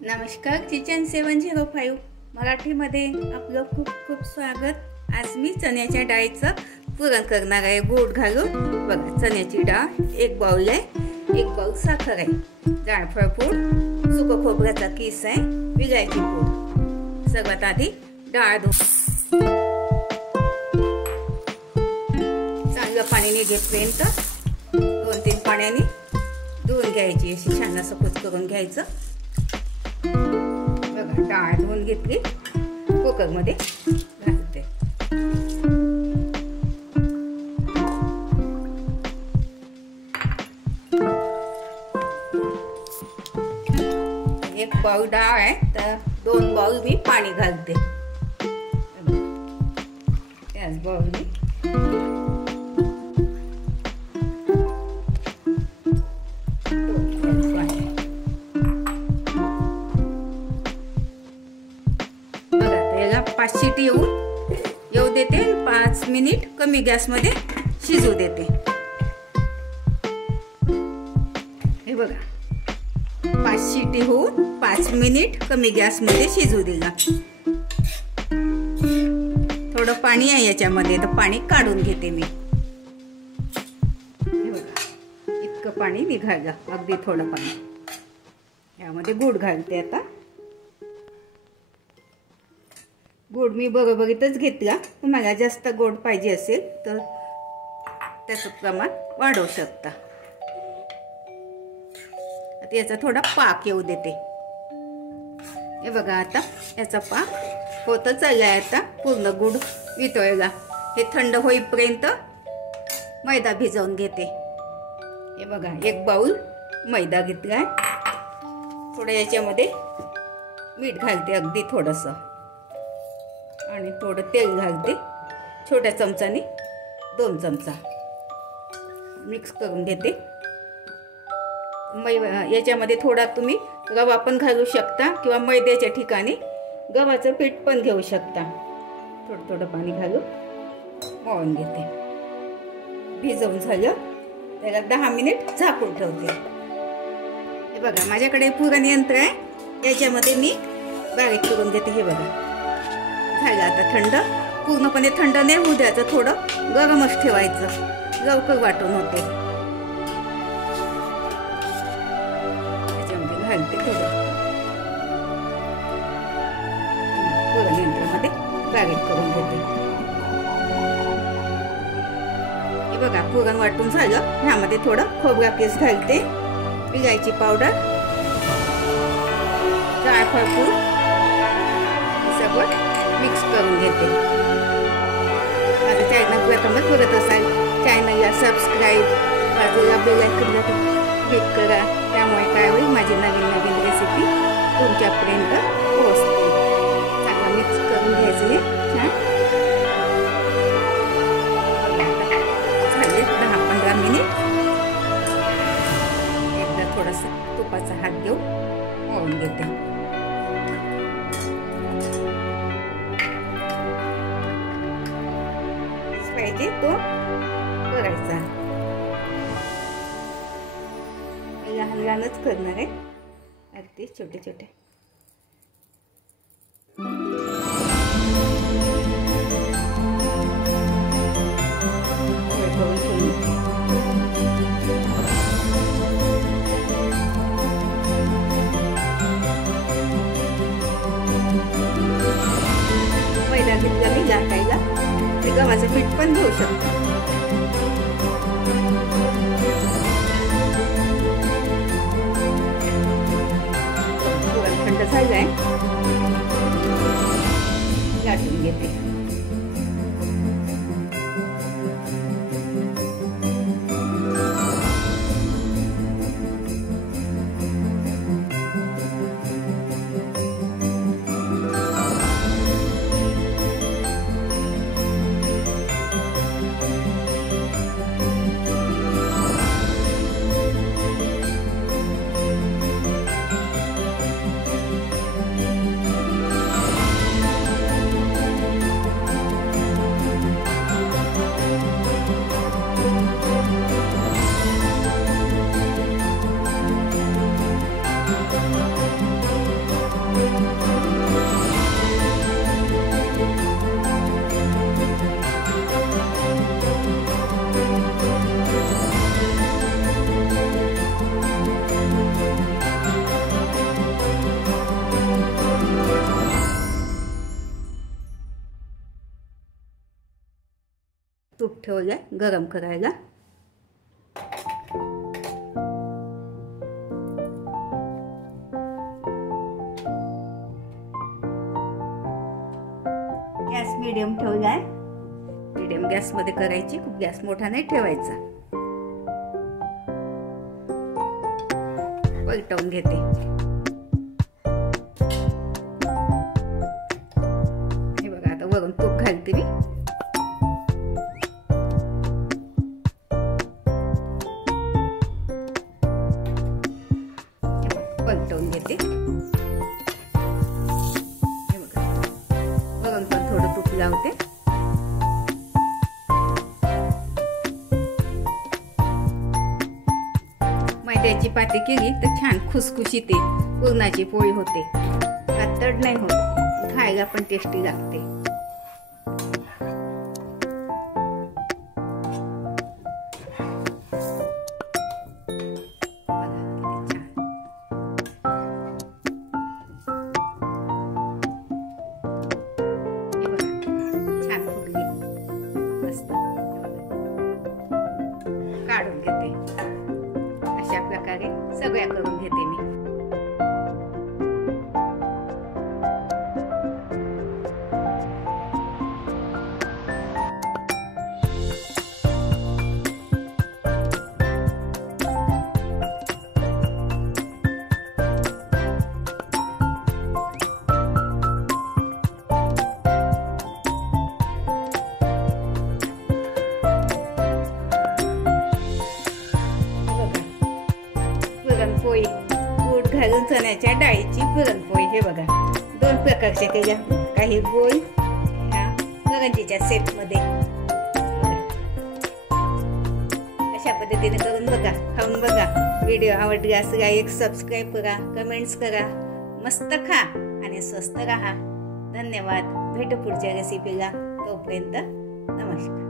नमस्कार, किचन 705 मराठीमध्ये आपलं खूप खूप स्वागत। आज मी चण्याच्या डाळीचं पुरण करणार आहे गोड घालून। बघा, चण्याची डाळ 1 बाउल आहे, 1 बाउल साखर आहे, जायफळ पूड, सुकं खोबऱ्याचा किस आहे, विलायची पूड। सर्वात आधी डाळ चांगलं पाणी निघेपर्यंत 2-3 पाण्याने धुवून घ्यायची, अशी छान असं कुच करून घ्यायचं। बघा, डाळ धुवून घेतली, कुकर मध्ये घालते। एक बाउल डाळ आहे तर 2 बाउल मी पाणी घालते। त्याच बाउलने पाच शिटी येऊ देते, 5 मिनिट कमी गॅस मध्ये शिजू देते। हे बघा, 5 शिटी होऊन 5 मिनिट कमी गॅस मध्ये शिजू दिला। थोडं पाणी आहे याच्यामध्ये, तर पाणी काढून घेते मी। हे बघा, इतकं पाणी निघालं, अगदी थोडं पाणी। यामध्ये गूळ घालते आता। गोड मी बरोबरीतच घेतला, तुम्हाला जास्त गोड पाहिजे असेल तर त्याचं प्रमाण वाढवू शकता। आता याचा थोडा पाक येऊ देते। हे बघा, आता याचा पाक होत चाललाय, आता पूर्ण गुड वितळला। हे थंड होईपर्यंत मैदा भिजवून घेते। हे बघा, 1 बाउल मैदा घेतलाय। थोडं याच्यामध्ये मीठ घालते, अगदी थोडंसं, आणि थोडं तेल घालते, छोट्या चमचाने 2 चमचा मिक्स करून घेते। याच्यामध्ये थोडा तुम्ही रवा पण घालू शकता, किंवा मैद्याच्या ठिकाणी गव्हाचं पीठ पण घेऊ शकता। थोडं थोडं पाणी घालून मळून घेते। भिजवून झालं, त्याला 10 मिनिट झाकून ठेवते। हे बघा, माझ्याकडे पुरण यंत्र आहे, याच्यामध्ये मी बारीक करून घेते। हे बघा, झालं आता थंड। पूर्णपणे थंड नाही होऊ द्यायचं, थोडं गरमच ठेवायचं, लवकर वाटून होते। त्याच्यामध्ये घालते थोडं, पुरण यंत्रामध्ये बारीक करून घेते। हे बघा, पुरण वाटून झालं। ह्यामध्ये थोडं खोबरा किस घालते, विलायची पावडर, जायफळ पूड, सगळं मिक्स करून घेते। माझं चॅनल प्रथमच बघत असाल, चॅनलला सबस्क्राईब, बाजूला बेल आयकॉनला क्लिक करा, त्यामुळे काय होईल, माझी नवीन नवीन रेसिपी तुमच्यापर्यंत पोहोचते। चांगलं मिक्स करून घ्यायचं हे छान। झाले 10-15 मिनिट। एकदा थोडासा तुपाचा हात घेऊन मळून घेते। पाहिजे तो करायचा, लहान लहानच करणार आहे, अगदी छोटे छोटे। मैदा घेतला मी लाटायला, गव्हाचं पीठ पण घेऊ शकतो। पुरण थंड झालंय, लाटून घेते। ठेवलाय गरम करायला. गॅस मीडियम ठेवलाय. मीडियम गॅस मध्ये करायची, खूप गॅस मोठा नाही ठेवायचा. पलटवून घेते. हे बघा आता वरून तूप घालते मी. पलटवून घेते. हे बघा वरून पण थोडं तूप लावते. मैद्याची पाती केली तर छान खुसखुशीत पुरणाची पोळी होते. पातळ नाही होत, खायला पण टेस्टी लागते. छान फुगली मस्त. काढून घेते. अशा प्रकारे सगळ्या करून घेते मी. पुरणपोळी, गुड घालून चण्याच्या डाळीची पुरणपोळी. हे बघा 2 प्रकारच्या केल्या. काही गोल, ह्या करंजीच्या सेट मध्ये. अशा पद्धतीने करून बघा, खाऊन बघा. व्हिडिओ आवडल्यास लाईक सबस्क्राईब करा, कमेंट्स करा. मस्त खा आणि स्वस्त राहा. धन्यवाद. भेटू पुढच्या रेसिपीला. तोपर्यंत नमस्कार.